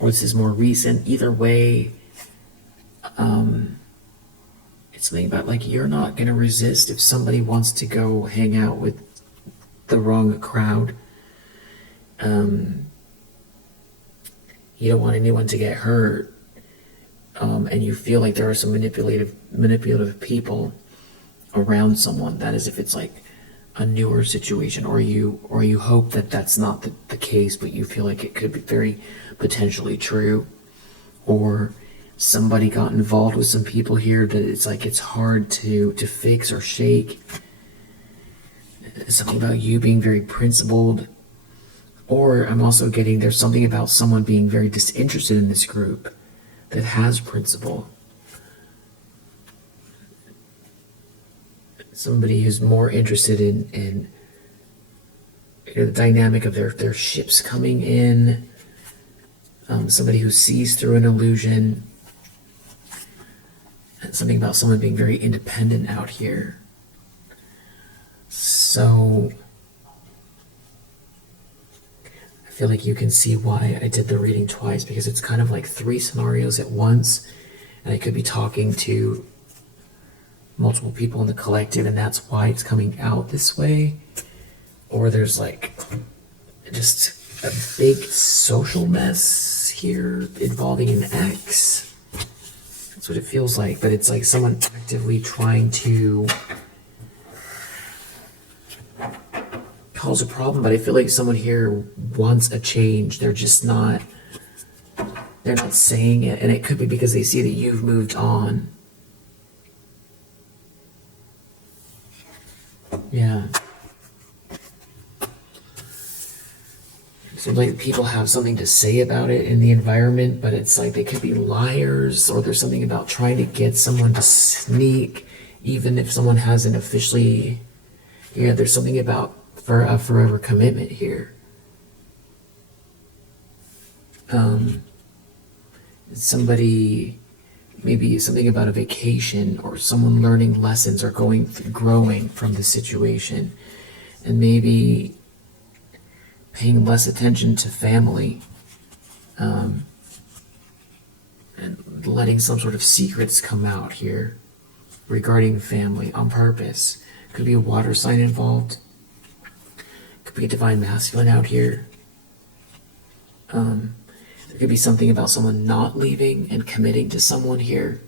or this is more recent. Either way, it's something about like you're not going to resist if somebody wants to go hang out with the wrong crowd. You don't want anyone to get hurt, and you feel like there are some manipulative people around someone. That is, if it's like a newer situation, or you hope that that's not the case, but you feel like it could be very potentially true, or somebody got involved with some people here that it's like it's hard to fix or shake. Something about you being very principled, or I'm also getting there's something about someone being very disinterested in this group that has principle. Somebody who's more interested in the dynamic of their ships coming in. Somebody who sees through an illusion. And something about someone being very independent out here. So I feel like you can see why I did the reading twice, because it's kind of like 3 scenarios at once, and I could be talking to multiple people in the collective, and that's why it's coming out this way. Or there's like just a big social mess here involving an ex. That's what it feels like, but it's like someone actively trying to cause a problem. But I feel like someone here wants a change. They're not saying it, and it could be because they see that you've moved on. Yeah. So like people have something to say about it in the environment, but it's like they could be liars, or there's something about trying to get someone to sneak, even if someone hasn't officially. Yeah, there's something about for a forever commitment here. Somebody, maybe something about a vacation, or someone learning lessons or growing from the situation, and maybe paying less attention to family, and letting some sort of secrets come out here regarding family on purpose. Could be a water sign involved. Could be a divine masculine out here. There could be something about someone not leaving and committing to someone here.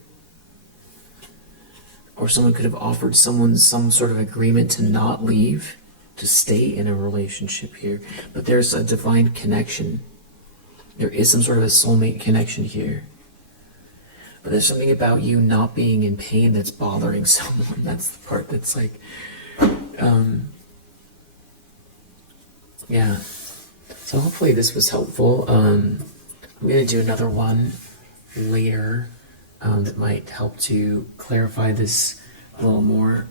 Or someone could have offered someone some sort of agreement to not leave, to stay in a relationship here. But there's a divine connection. There is some sort of a soulmate connection here. But there's something about you not being in pain that's bothering someone. That's the part that's like, yeah. So hopefully this was helpful. I'm going to do another one later that might help to clarify this a little more.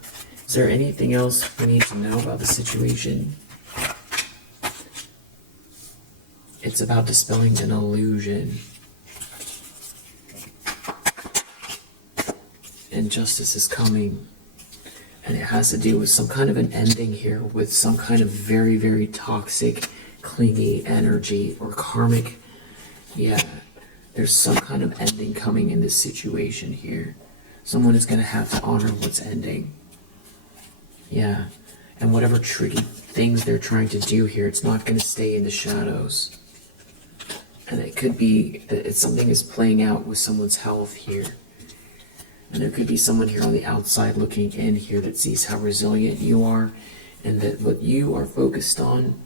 Is there anything else we need to know about the situation? It's about dispelling an illusion. And justice is coming. And it has to do with some kind of an ending here, with some kind of very, very toxic, clingy energy or karmic. Yeah, there's some kind of ending coming in this situation here. Someone is going to have to honor what's ending. Yeah, and whatever tricky things they're trying to do here, it's not going to stay in the shadows. And it could be that something is playing out with someone's health here. And there could be someone here on the outside looking in here that sees how resilient you are, and that what you are focused on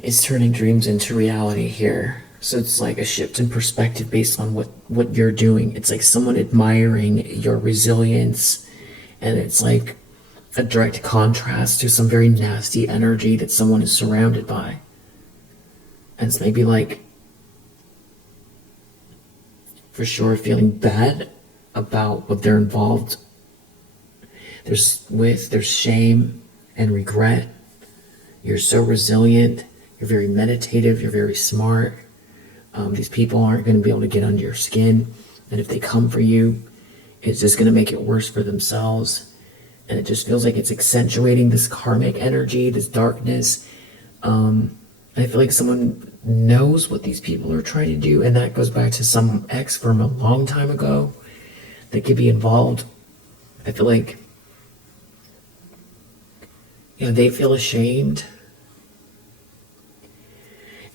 is turning dreams into reality here. So it's like a shift in perspective based on what you're doing. It's like someone admiring your resilience, and it's like a direct contrast to some very nasty energy that someone is surrounded by. And it's maybe like, for sure, feeling bad about what they're involved. There's shame and regret. You're so resilient. You're very meditative. You're very smart. These people aren't going to be able to get under your skin. And if they come for you, it's just going to make it worse for themselves. and it just feels like it's accentuating this karmic energy, this darkness. I feel like someone knows what these people are trying to do, and that goes back to some ex from a long time ago that could be involved. I feel like, they feel ashamed.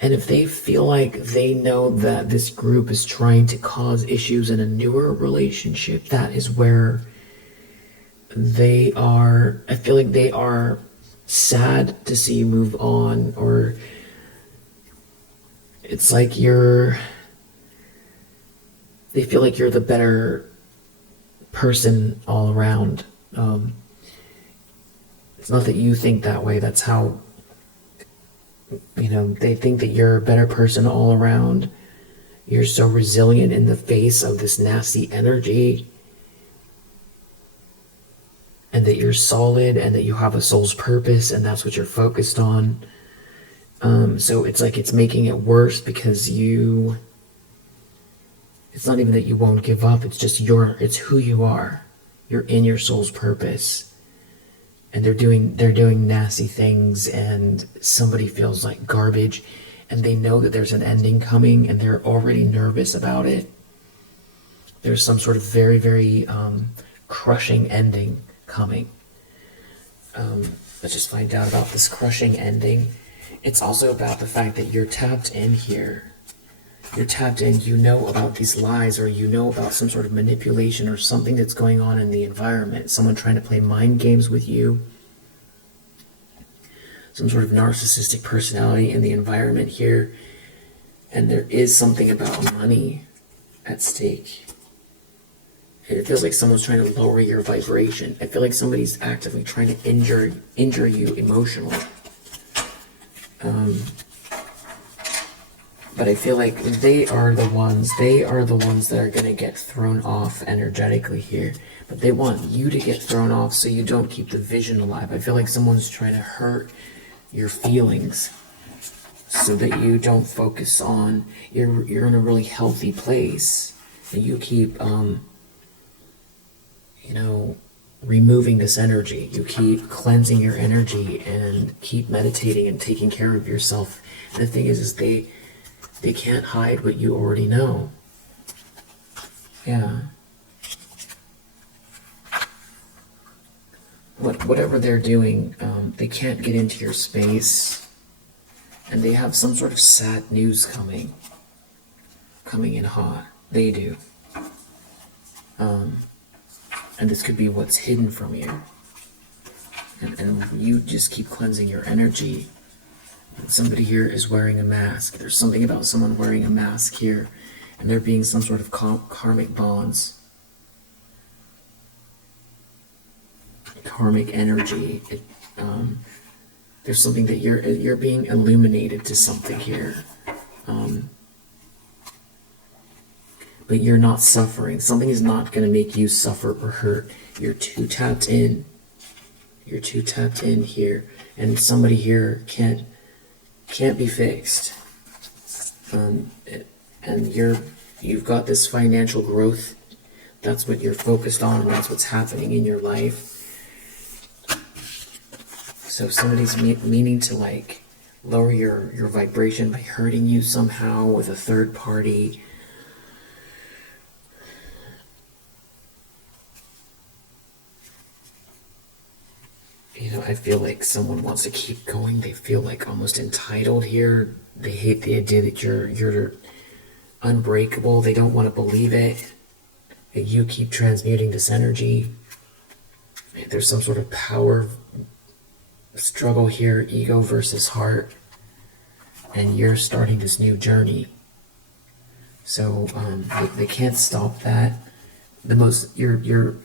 And if they feel like they know that this group is trying to cause issues in a newer relationship, that is where I feel like they are sad to see you move on, or it's like they feel like you're the better person all around. It's not that you think that way, that's how, they think that you're a better person all around. You're so resilient in the face of this nasty energy, and that you're solid, and that you have a soul's purpose, and that's what you're focused on. So it's like it's making it worse because it's not even that you won't give up, it's just it's who you are. You're in your soul's purpose. And they're doing nasty things, and somebody feels like garbage, and they know that there's an ending coming, and they're already nervous about it. There's some sort of very, very crushing ending coming. Let's just find out about this crushing ending. It's also about the fact that you're tapped in here. You're tapped in, you know about these lies, or you know about some sort of manipulation or something that's going on in the environment. Someone trying to play mind games with you. Some sort of narcissistic personality in the environment here. And there is something about money at stake. It feels like someone's trying to lower your vibration. I feel like somebody's actively trying to injure you emotionally. But I feel like they are the ones that are going to get thrown off energetically here. But they want you to get thrown off so you don't keep the vision alive. I feel like someone's trying to hurt your feelings so that you don't focus on, you're in a really healthy place. And you keep, removing this energy. You keep cleansing your energy and keep meditating and taking care of yourself. And the thing is they can't hide what you already know. Yeah. Whatever they're doing, they can't get into your space. And they have some sort of sad news coming in hot. They do. And this could be what's hidden from you. And you just keep cleansing your energy. Somebody here is wearing a mask. There's something about someone wearing a mask here, and there being some sort of karmic bonds. Karmic energy. There's something that you're being illuminated to something here. But you're not suffering. Something is not going to make you suffer or hurt. You're too tapped in. You're too tapped in here, and somebody here can't be fixed. And you've got this financial growth. That's what you're focused on, and that's what's happening in your life. So somebody's meaning to lower your vibration by hurting you somehow with a third party. I feel like someone wants to keep going. They feel like almost entitled here. They hate the idea that you're unbreakable. They don't want to believe it. That you keep transmuting this energy. There's some sort of power struggle here, ego versus heart. And you're starting this new journey. So they can't stop that. You're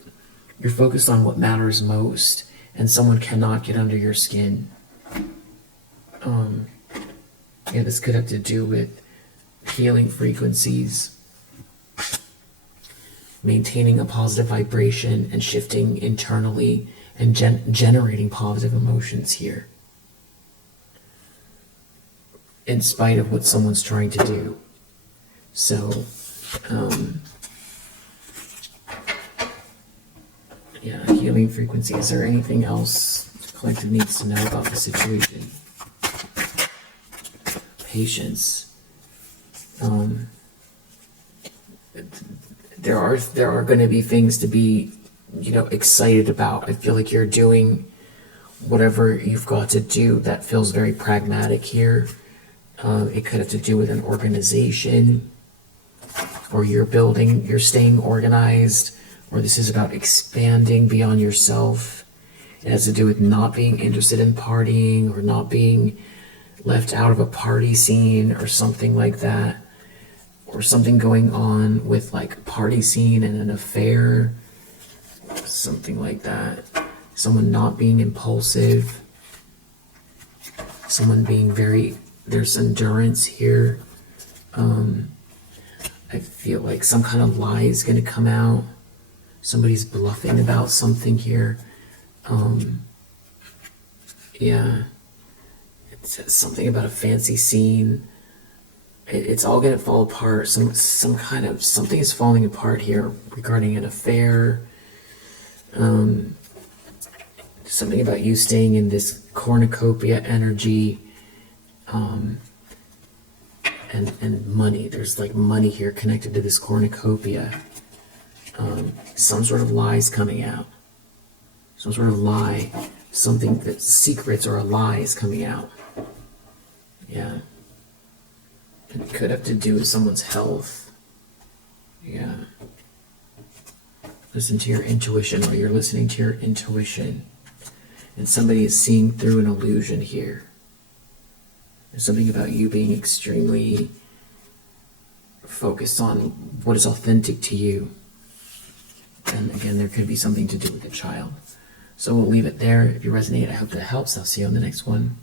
focused on what matters most. And someone cannot get under your skin. This could have to do with healing frequencies, maintaining a positive vibration, and shifting internally and generating positive emotions here, in spite of what someone's trying to do. So, Yeah, healing frequency. Is there anything else the collective needs to know about the situation? Patience. There are going to be things to be, excited about. I feel like you're doing whatever you've got to do that feels very pragmatic here. It could have to do with an organization, or you're staying organized, or this is about expanding beyond yourself. It has to do with not being interested in partying, or not being left out of a party scene or something like that, or something going on with like a party scene and an affair, something like that. Someone not being impulsive, someone being there's endurance here. I feel like some kind of lie is going to come out. Somebody's bluffing about something here. Yeah. It says something about a fancy scene. It's all going to fall apart. Something is falling apart here regarding an affair. Something about you staying in this cornucopia energy. And money. There's like money here connected to this cornucopia. Some sort of lie's coming out. Some sort of lie. Something that secrets or a lie is coming out. Yeah. It could have to do with someone's health. Yeah. Listen to your intuition, or you're listening to your intuition. And somebody is seeing through an illusion here. There's something about you being extremely focused on what is authentic to you. And again, there could be something to do with a child. So we'll leave it there. If you resonate, I hope that helps. I'll see you on the next one.